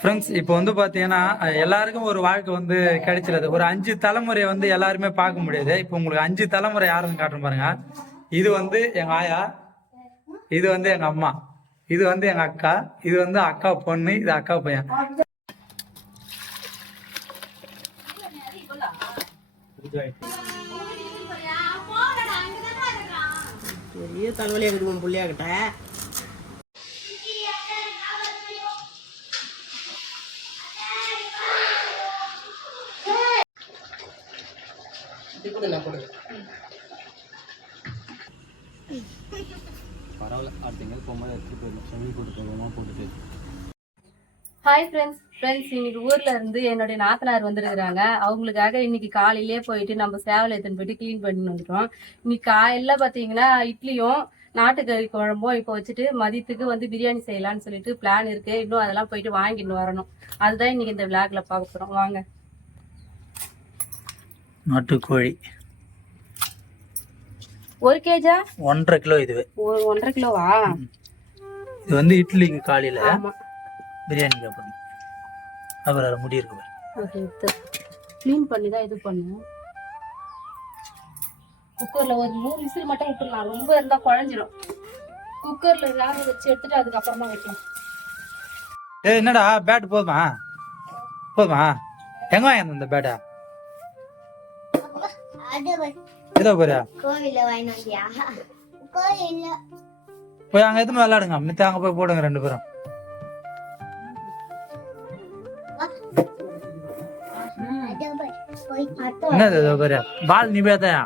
Friends இப்போ வந்து பார்த்தீங்கன்னா எல்லாருக்கும் ஒரு வாழ்க்கை வந்து கிடைச்சிருது. ஒரு 5 தலைமுறையை வந்து எல்லாருமே பார்க்க முடியாது. இப்போ உங்களுக்கு 5 தலைமுறை யாருன்னு காட்டுறேன் பாருங்க. இது வந்து எங்க ஆயா, இது வந்து எங்க அம்மா, இது வந்து எங்க அக்கா, இது வந்து அக்கா பொண்ணு, இது அக்கா பையன். பெரிய தலைவலியாக இருக்கும் பிள்ளையாகிட்ட. பரவாயில்ல, அடுத்தங்க போகும்போது எடுத்துட்டு போயிடலாம். சொல்லி கொடுத்து போட்டுட்டு. ஹாய் ஃப்ரெண்ட்ஸ் இன்னைக்கு ஊர்ல இருந்து என்னுடைய நாத்தனார் வந்துருக்குறாங்க. அவங்களுக்காக இன்னைக்கு காலையிலேயே போயிட்டு நம்ம சேவல் எடுத்துன்னு போயிட்டு கிளீன் பண்ணி வந்துட்டோம். இன்னைக்கு காலையில பாத்தீங்கன்னா இட்லியும் நாட்டுக்கறி குழம்பும் இப்போ வச்சுட்டு மதியத்துக்கு வந்து பிரியாணி செய்யலாம்னு சொல்லிட்டு பிளான் இருக்கு. இன்னும் அதெல்லாம் போயிட்டு வாங்கிட்டு வரணும். அதுதான் இன்னைக்கு இந்த விளாக்ல பார்க்க போறோம். வாங்க. நாட்டுக்கோழி 1 கேஜா 1.5 கிலோ. இதுவே 1.5 கிலோவா? இது வந்து இட்லிக்கு காலையில ஆமா, பிரியாணி சாப்பிடணும். அப்புறம் முடி இருக்கு, கிளீன் பண்ணி தான் இது பண்ணு. குக்கர்ல ஒரு 3 விசில் மட்டும் விட்டுடலாம். ரொம்ப இருந்தா குழஞ்சிடும். குக்கர்ல வேக வச்சு எடுத்துட்டு அதுக்கப்புறமா வைக்கலாம். என்னடா பேட் போதுமா? எங்க வாங்க இந்த பேட்டா? ஏதோ போறியா? போய் அங்க எத்தனை விளையாடுங்க. மித்த அங்க போய் போடுங்க 2 பேரும். என்னது ஏதோ போறியா? பால் நீ பேத்தையா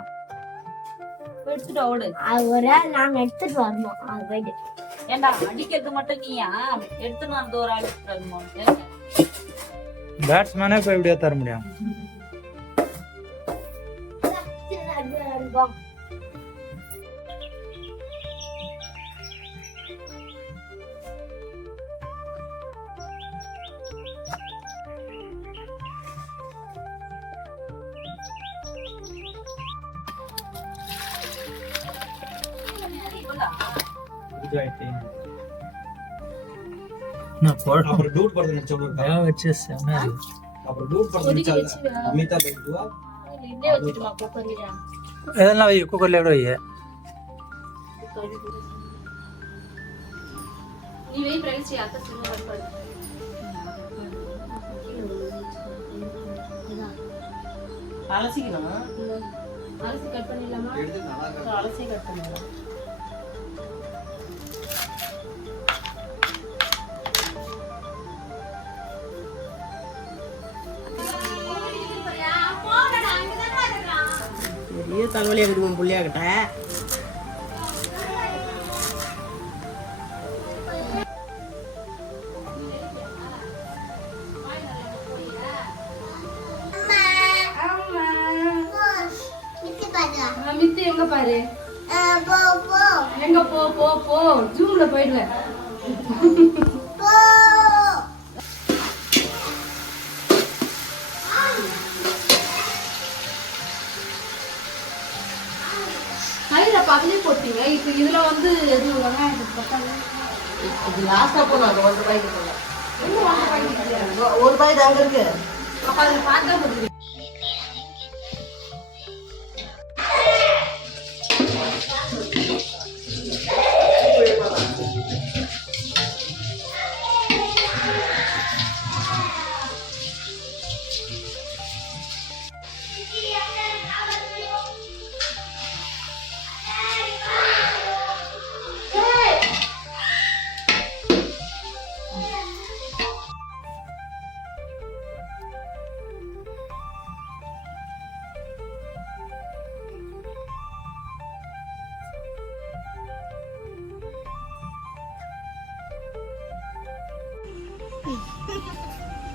எடுத்துட்டு ஓடு. நாங்க எடுத்துட்டு வரணும். ஏண்டா அடிக்கிறது மட்டும் நீயா? எடுத்துன்னு வந்து ஒரு ஆள் பேட்ஸ்மேனே போய் எப்படியா தர முடியும்? இதெல்லாம் வை, குக்கர்ல எவ்வளோ வை? அலசிக்கணும். அலசி கட் பண்ணிடலாமா? அலசி கட் பண்ணிடலாம். பெரிய தலைவலியாக இருக்கும் பிள்ளையாகிட்ட. மித்து எங்க பாரு, எங்க போ போ போ ஜூம்ல போயிடுவேன். பகலே போட்டீங்க. இப்ப இதுல வந்து எதுவும் வெங்காயம் பத்தாங்க. இது லாஸ்டா போனோம். 1 ரூபாய்க்கு போல. இன்னும் 1 ரூபாய்க்கு 1 ரூபாய் தான் அங்க இருக்கு. அப்ப அதை பார்த்தா போடுவீங்க.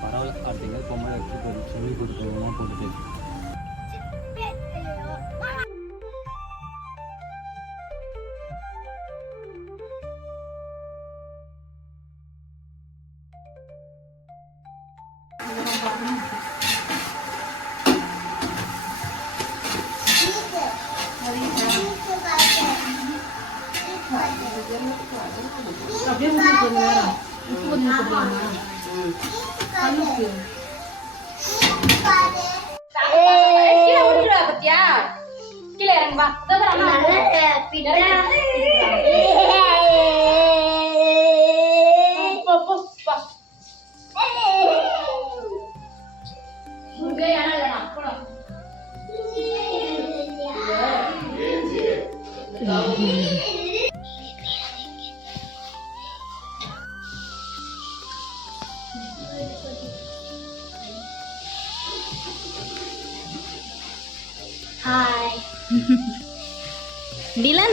பரவாயில்ல, அடுத்தங்க போகும்போது எடுத்துட்டு போயிடலாம். சொல்லி கொடுத்து போட்டுட்டு. அப்படியே உப்பு கொஞ்சம் நேரம் உப்பு கொஞ்சம் போடலாமா? கீழே விட்டுருவா பத்தியா? கீழே இறங்கு வா. இதோ பாரு அம்மா. போ, போ, போ. இங்கே யாரும் இல்லைண்ணா. போடா. Hi. Dylan.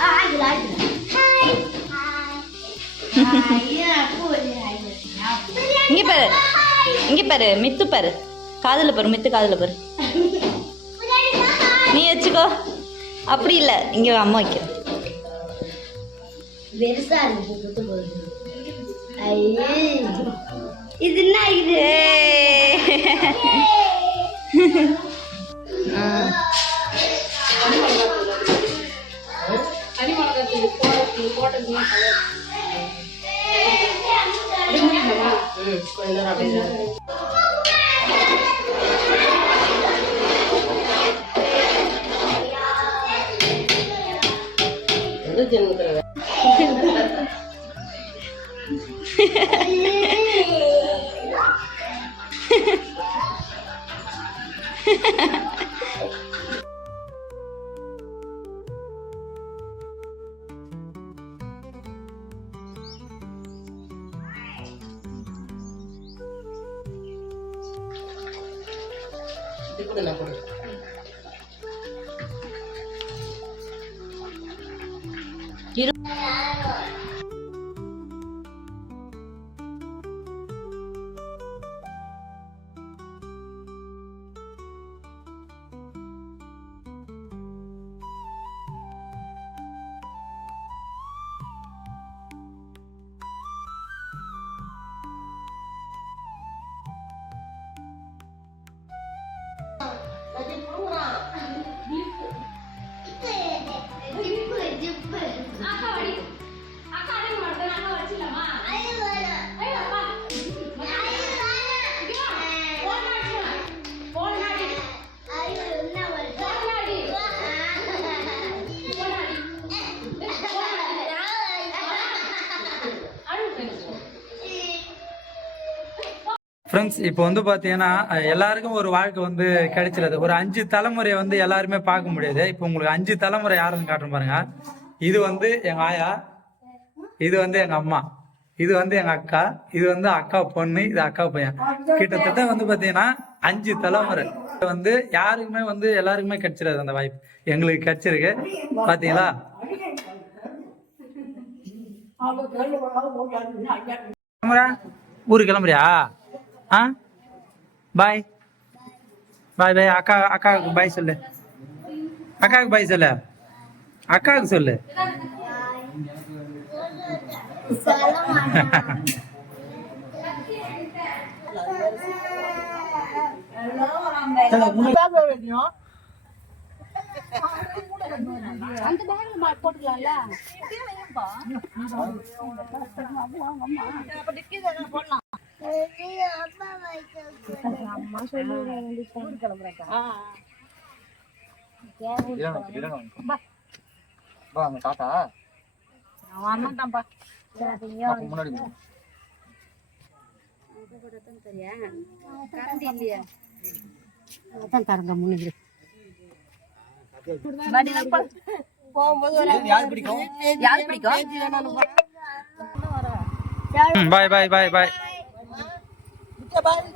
Hi. Hi. இங்க பாரு மித்து பாரு, காதுல பாரு, மித்து காதுல பாரு. நீ வச்சுக்கோ. அப்படி இல்ல, இங்க அம்மா வைக்கிறேன். பெருசா இருக்கு குத்து போகுது. ஐயே இது என்ன இது? தனி மிளகாத்தூள் போட்டதுன்னா கொஞ்ச நேரம் அப்படியே ஜென்மத்தில் நான் கொடு. ஃப்ரெண்ட்ஸ் இப்போ வந்து பார்த்தீங்கன்னா எல்லாருக்கும் ஒரு வாழ்க்கை வந்து கிடைச்சிருது. ஒரு 5 தலைமுறையை வந்து எல்லாருமே பார்க்க முடியாது. இப்போ உங்களுக்கு 5 தலைமுறை யாருன்னு காட்டுறேன் பாருங்க. இது வந்து எங்க ஆயா, இது வந்து எங்க அம்மா, இது வந்து எங்க அக்கா, இது வந்து அக்கா பொண்ணு, இது அக்கா பையன். கிட்டத்தட்ட வந்து பார்த்தீங்கன்னா 5 தலைமுறை வந்து யாருக்குமே வந்து எல்லாருக்குமே கிடைச்சிருது அந்த வாய்ப்பு. எங்களுக்கு கிடைச்சிருக்கு பார்த்தீங்களா? ஊருக்கு கிளம்புறியா? ஆ பாய் பாய் பாய். அக்காவுக்கு பாய் சொல்லு. அக்காவுக்கு பாய் சொல்லு. அக்காவுக்கு சொல்லு. அந்த பேக்ல போட்டுக்கலாம்ல. அம்மா சொல்லுவாங்க தாத்தா முன்னாடி தரங்க முன்னாடி பாய் பாய் பாய் பாய். பாய்